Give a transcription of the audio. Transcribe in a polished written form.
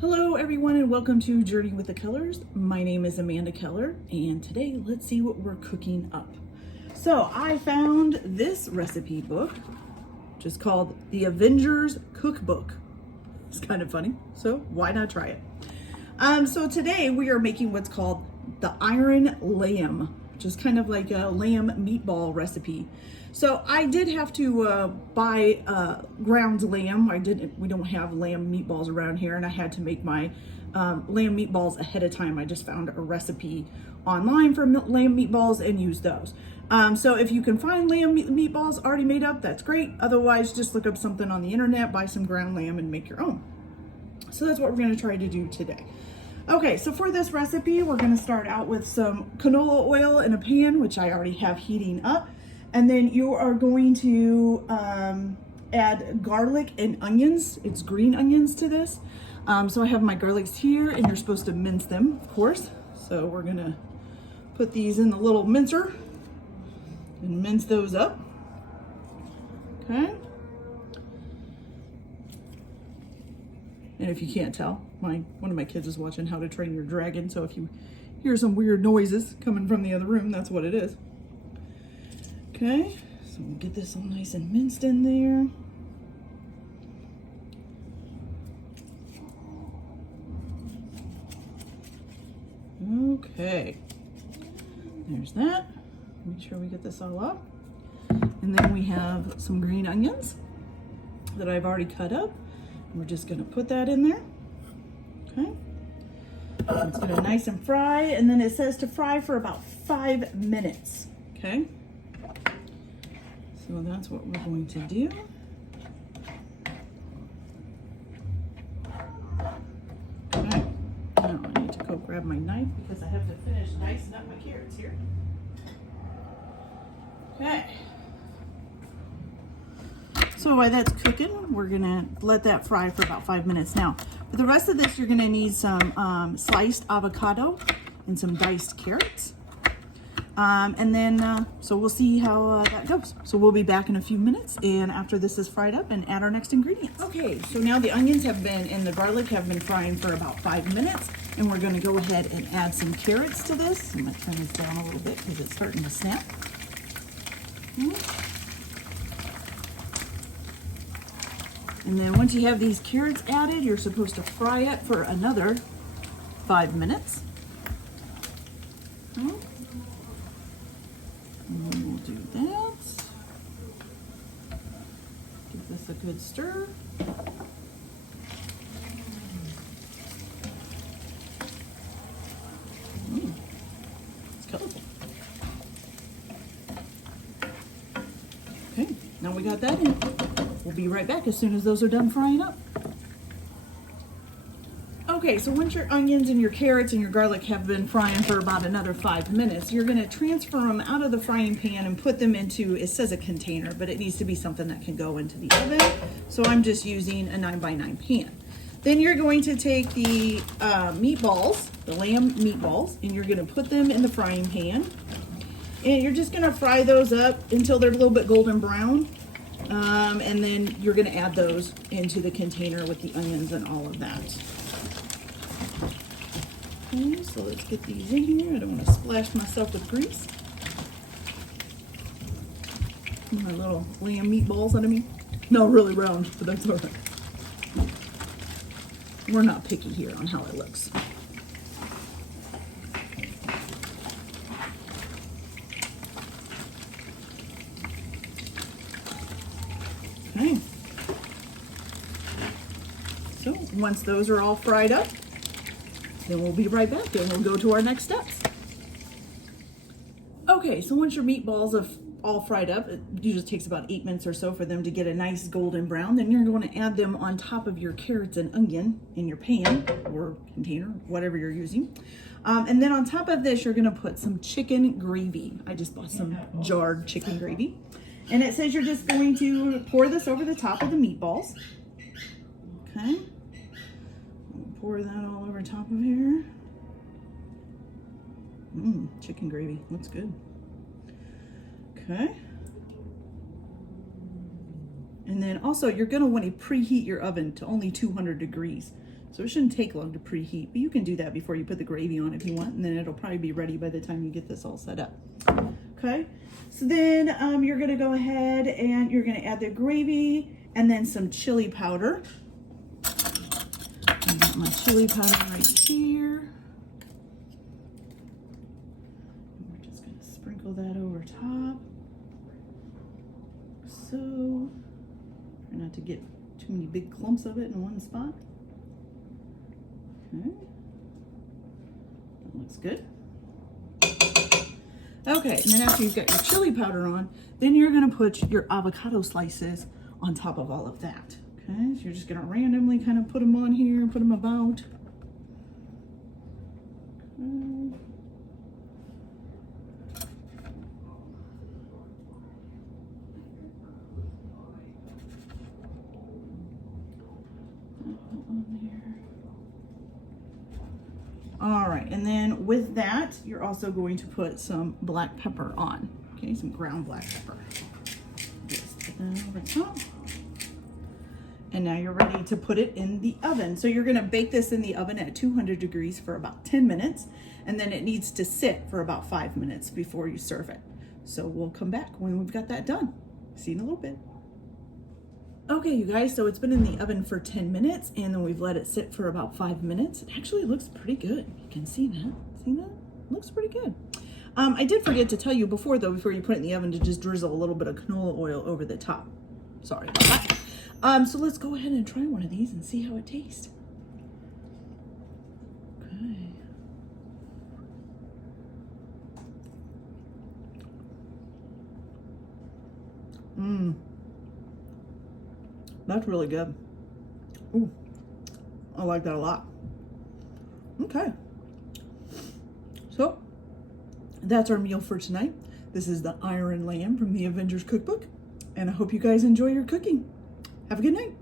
Hello everyone and welcome to Journey with the Kellers. My name is Amanda Keller and today let's see what we're cooking up. So I found this recipe book, which is called the Avengers Cookbook. It's kind of funny, so why not try it? So today we are making what's called the Iron Lamb, which is kind of like a lamb meatball recipe. So I did have to buy ground lamb. We don't have lamb meatballs around here, and I had to make my lamb meatballs ahead of time. I just found a recipe online for lamb meatballs and use those. So if you can find lamb meatballs already made up, that's great. Otherwise, just look up something on the internet, buy some ground lamb and make your own. So that's what we're gonna try to do today. Okay, so for this recipe, we're gonna start out with some canola oil in a pan, which I already have heating up. And then you are going to add garlic and onions. It's green onions to this. So I have my garlics here, and you're supposed to mince them, of course. So we're gonna put these in the little mincer and mince those up. Okay. And if you can't tell, one of my kids is watching How to Train Your Dragon. So if you hear some weird noises coming from the other room, that's what it is. Okay, so we'll get this all nice and minced in there. Okay, there's that. Make sure we get this all up. And then we have some green onions that I've already cut up. We're just gonna put that in there. Okay, it's gonna nice and fry, and then it says to fry for about 5 minutes. Okay. So that's what we're going to do. Okay, now I need to go grab my knife because I have to finish dicing up my carrots here. Okay. So while that's cooking, we're gonna let that fry for about 5 minutes. Now, for the rest of this, you're gonna need some sliced avocado and some diced carrots. And then, so we'll see how that goes. So we'll be back in a few minutes, and after this is fried up, and add our next ingredients. Okay, so now the onions and the garlic have been frying for about 5 minutes, and we're gonna go ahead and add some carrots to this. I'm gonna turn this down a little bit because it's starting to snap. And then once you have these carrots added, you're supposed to fry it for another 5 minutes. Okay. And then we'll do that. Give this a good stir. It's colorful. Okay, now we got that in. We'll be right back as soon as those are done frying up. Okay, so once your onions and your carrots and your garlic have been frying for about another 5 minutes, you're gonna transfer them out of the frying pan and put them into, it says a container, but it needs to be something that can go into the oven. So I'm just using a 9x9 pan. Then you're going to take the meatballs, the lamb meatballs, and you're gonna put them in the frying pan. And you're just gonna fry those up until they're a little bit golden brown. And then you're gonna add those into the container with the onions and all of that. Okay, so let's get these in here. I don't want to splash myself with grease. My little lamb meatballs under me. Not really round, but that's all right. We're not picky here on how it looks. Okay. So once those are all fried up, then we'll be right back and we'll go to our next steps. Okay, so once your meatballs have all fried up, it usually takes about 8 minutes or so for them to get a nice golden brown. Then you're going to add them on top of your carrots and onion in your pan or container, whatever you're using. And then on top of this, you're going to put some chicken gravy. I just bought some jarred chicken gravy. And it says you're just going to pour this over the top of the meatballs. Okay. Pour that all over top of here. Chicken gravy, looks good. Okay. And And then also you're gonna want to preheat your oven to only 200 degrees. So it shouldn't take long to preheat, but you can do that before you put the gravy on if you want, and then it'll probably be ready by the time you get this all set up. Okay, so then you're gonna go ahead and you're gonna add the gravy and then some chili powder. I got my chili powder right here. And we're just gonna sprinkle that over top. So, try not to get too many big clumps of it in one spot. Okay, that looks good. Okay, and then after you've got your chili powder on, then you're gonna put your avocado slices on top of all of that. Okay, so you're just gonna randomly kind of put them on here, put them about. Okay. All right, and then with that, you're also going to put some black pepper on. Okay, some ground black pepper. Just put that over top. And now you're ready to put it in the oven. So you're gonna bake this in the oven at 200 degrees for about 10 minutes, and then it needs to sit for about 5 minutes before you serve it. So we'll come back when we've got that done. See you in a little bit. Okay, you guys, so it's been in the oven for 10 minutes, and then we've let it sit for about 5 minutes. It actually looks pretty good. You can see that. See that? Looks pretty good. I did forget to tell you before, though, before you put it in the oven, to just drizzle a little bit of canola oil over the top. Sorry about that. So let's go ahead and try one of these and see how it tastes. Okay. That's really good. Ooh, I like that a lot. Okay. So, that's our meal for tonight. This is the Iron Lamb from the Avengers Cookbook, and I hope you guys enjoy your cooking. Have a good night.